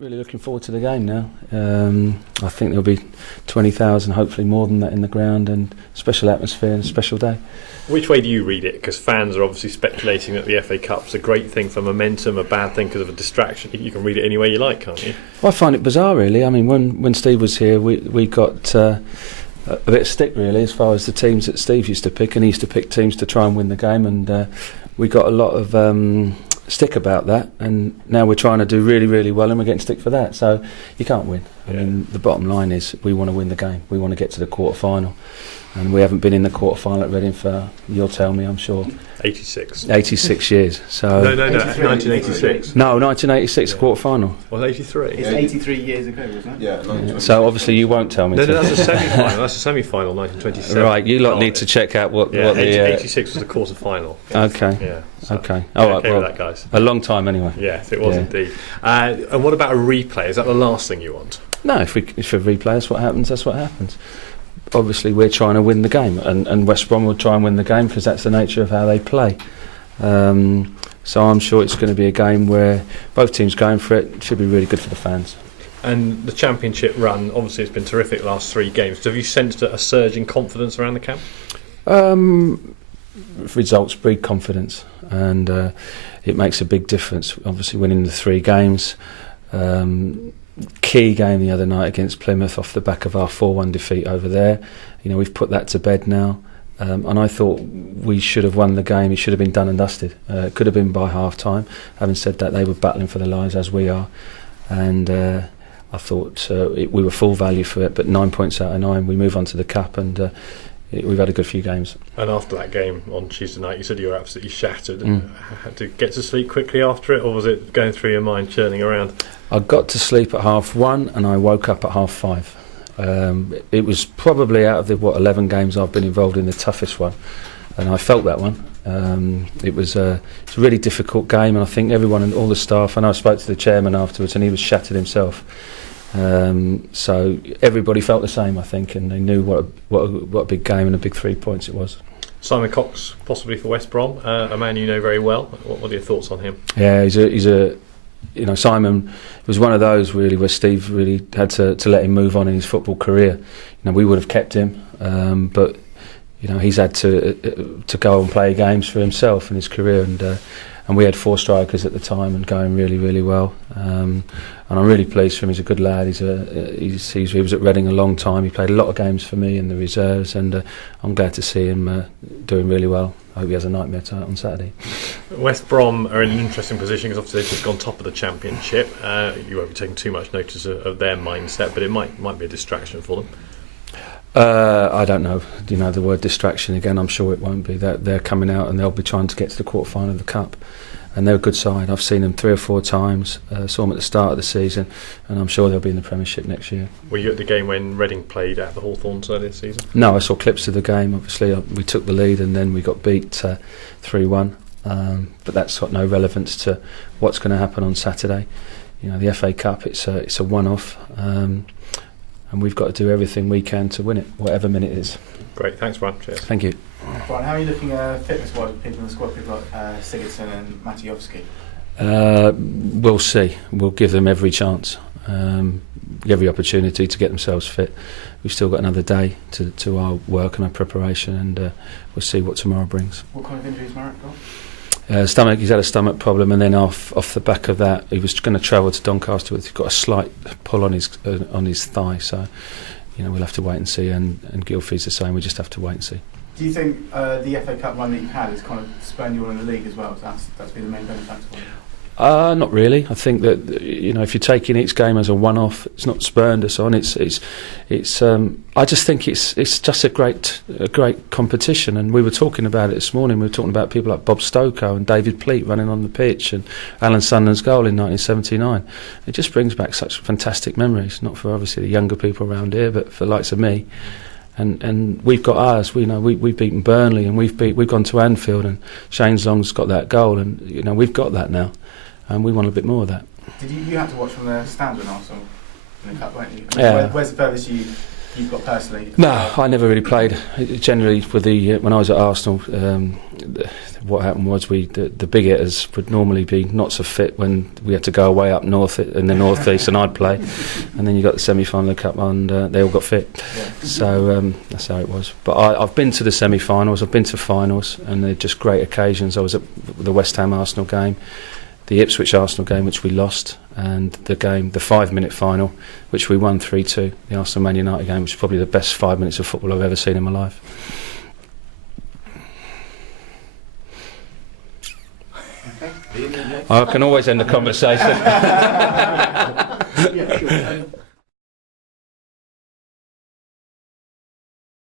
Really looking forward to the game now. I think there'll be 20,000, hopefully more than that, in the ground, and special atmosphere and a special day. Which way do you read it? Because fans are obviously speculating that the FA Cup's a great thing for momentum, a bad thing because of a distraction. You can read it any way you like, can't you? Well, I find it bizarre, really. I mean, when Steve was here, we got a bit of stick, really, as far as the teams that Steve used to pick, and he used to pick teams to try and win the game, and we got a lot of stick about that, and now we're trying to do really, really well, and we're getting stick for that. So you can't win. I mean, the bottom line is we want to win the game. We want to get to the quarter-final. And we haven't been in the quarter-final at Reading for, you'll tell me, I'm sure, 86 years. So No, 1986. No, 1986 quarter-final. Well, 83. It's 83 years ago, wasn't it? Yeah. So obviously you won't tell me. No, that's a semi-final. That's a semi-final, 1927. Right, you lot need to check out what the 86 was the quarter-final. Okay. Yeah. So Okay. All right. okay Well, with that, guys. a long time anyway. Yes, it was indeed. And what about a replay? Is that the last thing you want? No, if we replay, that's what happens. That's what happens. Obviously, we're trying to win the game, and West Brom will try and win the game because that's the nature of how they play. So I'm sure it's going to be a game where both teams going for it. It should be really good for the fans. And the championship run, obviously, it's been terrific the last 3 games. Have you sensed a surge in confidence around the camp? Results breed confidence, and it makes a big difference. Obviously, winning the 3 games. Key game the other night against Plymouth off the back of our 4-1 defeat over there. You know, we've put that to bed now, and I thought we should have won the game. It should have been done and dusted. It could have been by half time. Having said that, they were battling for their lives as we are, and I thought we were full value for it. But 9 points out of 9, we move on to the Cup, and we've had a good few games. And after that game on Tuesday night, you said you were absolutely shattered. Had to get to sleep quickly after it, or was it going through your mind, churning around? I got to sleep at 1:30 and I woke up at 5:30. It was probably out of the 11 games I've been involved in, the toughest one, and I felt that one. It was a really difficult game, and I think everyone and all the staff, and I spoke to the chairman afterwards, and he was shattered himself. So everybody felt the same, I think, and they knew what a big game and a big 3 points it was. Simon Cox, possibly for West Brom, a man you know very well. What are your thoughts on him? Yeah, he's a Simon was one of those really where Steve really had to let him move on in his football career. We would have kept him, but he's had to go and play games for himself in his career, and we had 4 strikers at the time and going really, really well. And I'm really pleased for him. He's a good lad. He was at Reading a long time. He played a lot of games for me in the reserves, and I'm glad to see him doing really well. I hope he has a nightmare on Saturday. West Brom are in an interesting position because obviously they've just gone top of the championship. You won't be taking too much notice of their mindset, but it might be a distraction for them. I don't know. The word distraction again. I'm sure it won't be. They're coming out and they'll be trying to get to the quarter-final of the Cup, and they're a good side. I've seen them 3 or 4 times. Saw them at the start of the season, and I'm sure they'll be in the Premiership next year. Were you at the game when Reading played at the Hawthorns earlier this season? No, I saw clips of the game. Obviously, we took the lead and then we got beat 3-1. But that's got no relevance to what's going to happen on Saturday. The FA Cup, it's a one-off. And we've got to do everything we can to win it, whatever minute it is. Great, thanks, Brian. Cheers. Thank you. Brian, how are you looking fitness-wise with people in the squad, people like Sigurdsson and Matejovski? We'll see. We'll give them every chance, every opportunity to get themselves fit. We've still got another day to our work and our preparation, and we'll see what tomorrow brings. What kind of injuries Marek got? He's had a stomach problem, and then off the back of that, he was going to travel to Doncaster with. He's got a slight pull on his thigh, so we'll have to wait and see. And Gylfi's the same. We just have to wait and see. Do you think the FA Cup run that you've had has kind of spurned you on in the league as well? That's been the main benefactor for you? Not really. I think that if you're taking each game as a one-off, it's not spurned us on. It's. I just think it's just a great competition. And we were talking about it this morning. We were talking about people like Bob Stokoe and David Pleat running on the pitch, and Alan Sunderland's goal in 1979. It just brings back such fantastic memories. Not for obviously the younger people around here, but for the likes of me. And we've got ours. We've beaten Burnley, and we've gone to Anfield, and Shane's Long's got that goal, and we've got that now. And we want a bit more of that. Did you have to watch from the stand when Arsenal in the Cup, weren't you? Yeah. Where's the furthest you you've got personally? No, I never really played. Generally, with when I was at Arsenal, what happened was the big hitters would normally be not so fit when we had to go away up north in the north east, and I'd play, and then you got the semi-final of the cup, and they all got fit. Yeah. So that's how it was. But I've been to the semi-finals, I've been to finals, and they're just great occasions. I was at the West Ham Arsenal game, the Ipswich Arsenal game, which we lost, and the 5-minute final, which we won 3-2. The Arsenal Man United game, which is probably the best 5 minutes of football I've ever seen in my life. I can always end the conversation. Yeah, sure.